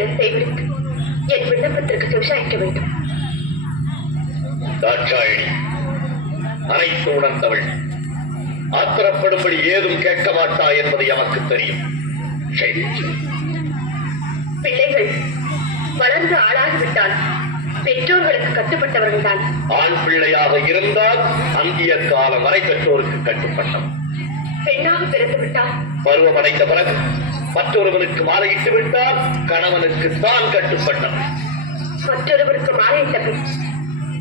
வேண்டுதல்களை செய்வித்து என் விண்ணப்பத்திற்கு செவிசாய்க்க வேண்டும். தாட்சாயணி அனைத்து உணர்ந்தவள். ஆத்திரப்படும்படி ஏதும் கேட்க மாட்டா என்பது எமக்கு தெரியும். பிள்ளைகள் வளர்ந்து ஆளாகிவிட்டால் பெற்றோர்களுக்கு கட்டுப்பட்டவர்கள் தான். ஆண் பிள்ளையாக இருந்தால் அந்திய காலம் வரை பெற்றோருக்கு கட்டுப்பட்டவன். பெண்ணாக பிறந்து விட்டால் பருவமடைந்த பிறகு மற்றொருவனுக்கு மாலையிட்டு விட்டால் கணவனுக்கு தான் கட்டுப்பட்டவன். மற்றொருவருக்கு மாலையிட்ட பெண்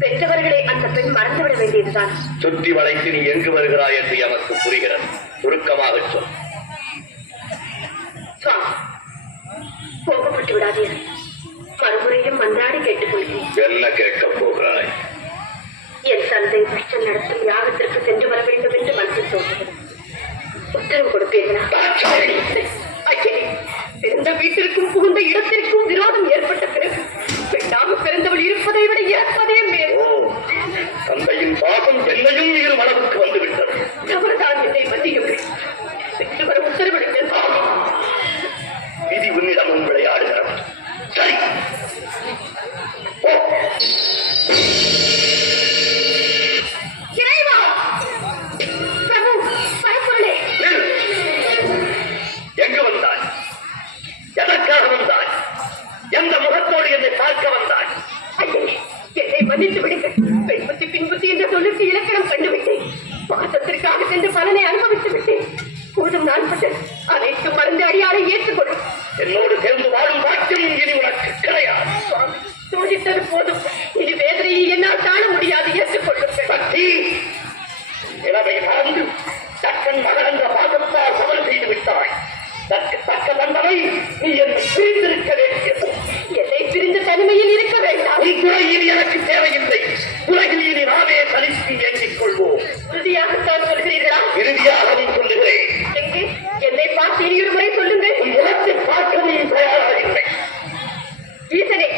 பெற்றவர்களை அந்த பெண் மறந்துவிட வேண்டியதுதான். சுற்றி வளைத்து நீ எங்கு வருகிறாய் என்று எமக்கு புரிகிறது. சுருக்கமாக சொல். போகப்பட்டு விடாதீர்கள். மறுமுறையும் மன்றாடி கேட்டுக்கொள்கிறேன். என்ன கேட்கப் போகிறாய்? என் தந்தை கிருஷ்ணன் நடத்தும் யாகத்திற்கு சென்று வர வேண்டும் என்று மனசில் தோன்றுகிறது. உத்தரவு கொடுப்பீர்களா? பிறந்த வீட்டிற்கும் புகுந்த இடத்திற்கும் விரோதம் ஏற்பட்ட பிறகு பெண்ணாக பிறந்தவள் இருப்பதை விட இறப்பதே மேல். தந்தையின் பாசம் என்னையும் மீறு மனதுக்கு வந்துவிட்டது. தவறுதான், என்னை மன்னியுங்கள். பெற்று வர உத்தரவிடுங்கள். விதி உன்னிடமும் விளையாடுகிறது. சரி, எங்கு வந்தாய்? எதற்காக வந்தாய்? எந்த முகத்தோடு என்னை பார்க்க வந்தாய்? என்னை மன்னித்து விடுங்கள். பெண் புத்தி பின் புத்தி என்ற சொல்லுக்கு இலக்கணம் கண்டுவிட்டேன். பாசத்திற்காக சென்று பலனை அனுபவித்து விட்டேன். போதும், நான் பட்ட அனைத்து மருந்து அடியாரை ஏற்றுக்கொள்ளும். என்னோடு சேர்ந்து வாழும் பாக்கியம் இனி உனக்கு கிடையாது. சோதித்தது போதும். இனி வேதனையை என்னால் தாழ முடியாது. ஏற்றுக்கொள்ளுங்கள். சக்தி, இளமை மறந்து தக்கன் மகன் என்ற பாசத்தால் சமன் செய்து விட்டாய். தக்க தண்டனை நீ என்னை பிரிந்திருக்க வேண்டியது. என்னை பிரிந்த தனிமையில் இருக்க வேண்டாம். உன் துறை இனி எனக்கு தேவையில்லை. உலகில் இனி நாமே தனித்து எண்ணிக்கொள்வோம். உறுதியாகத்தான் சொல்கிறீர்களா? இறுதியாகவும் சொல்லுகிறேன். எங்கே என்னை பார்த்து இனியொரு முறை சொல்லுங்கள். உன் முகத்தை பார்க்கவும் தயாராகில்லை. ஈசனே,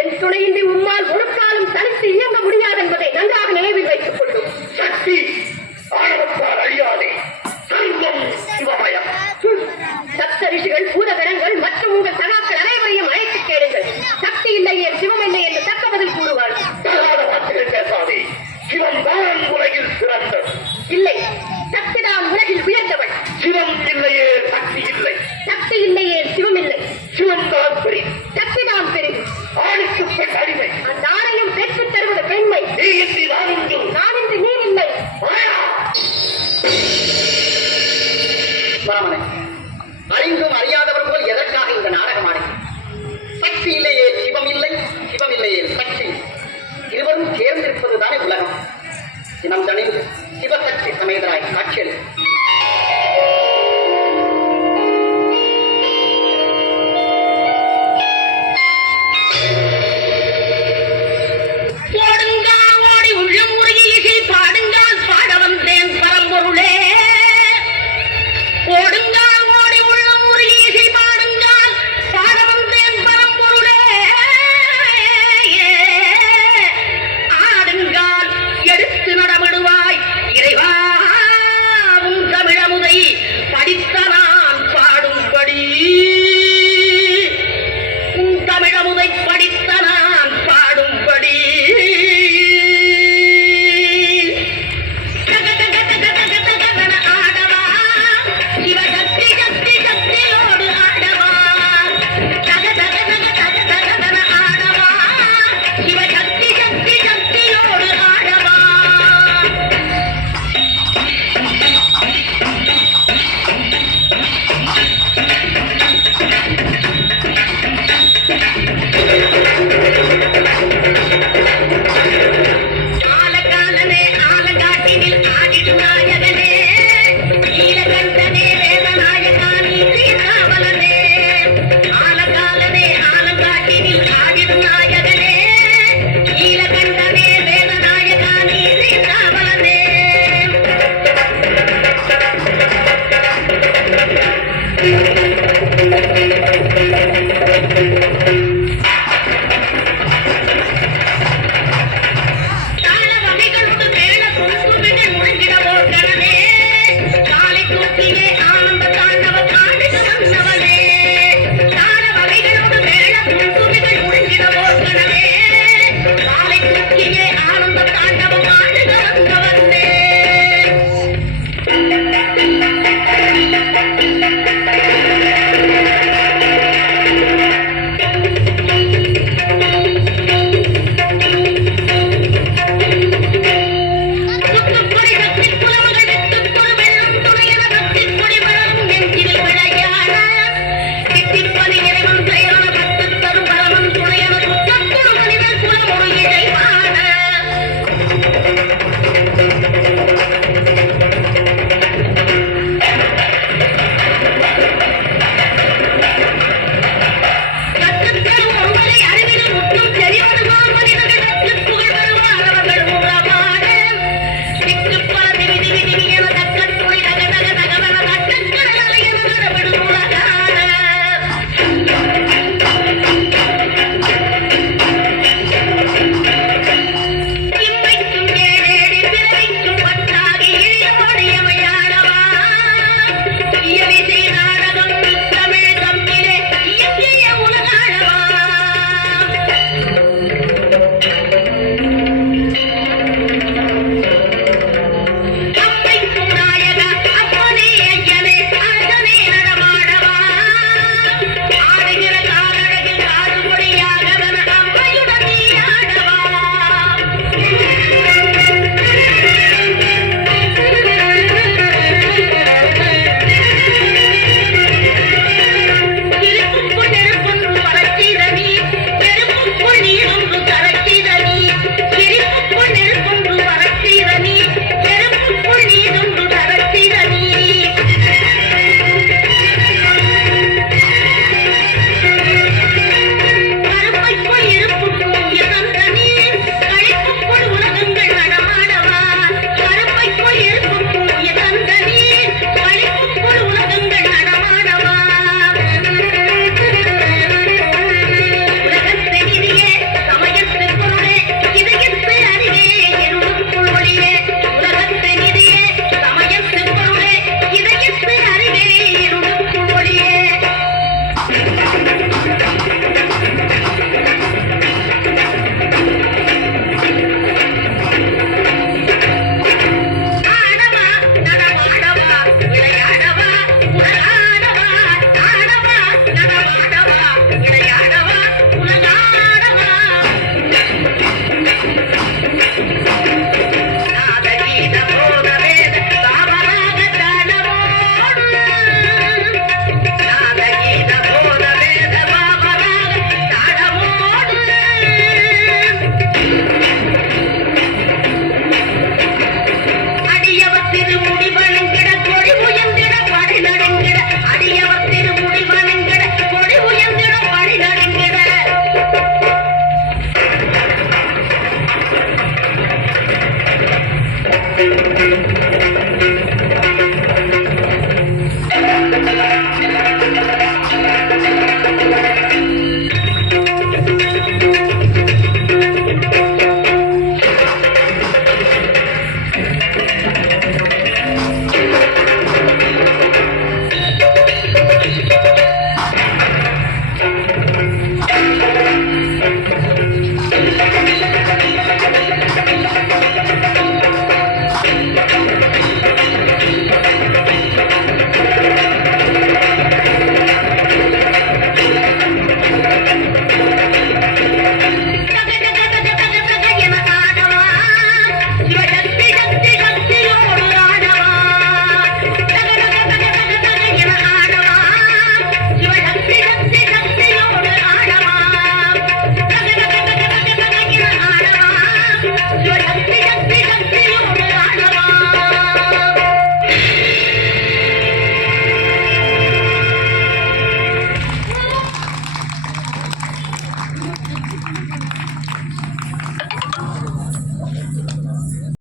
என் துணையின்றி உம்மால் ஒரு காலம் தனித்து இயங்க முடியாது என்பதை நன்றாக நினைவில் வைத்துக் கொள்ளும். சக்தி,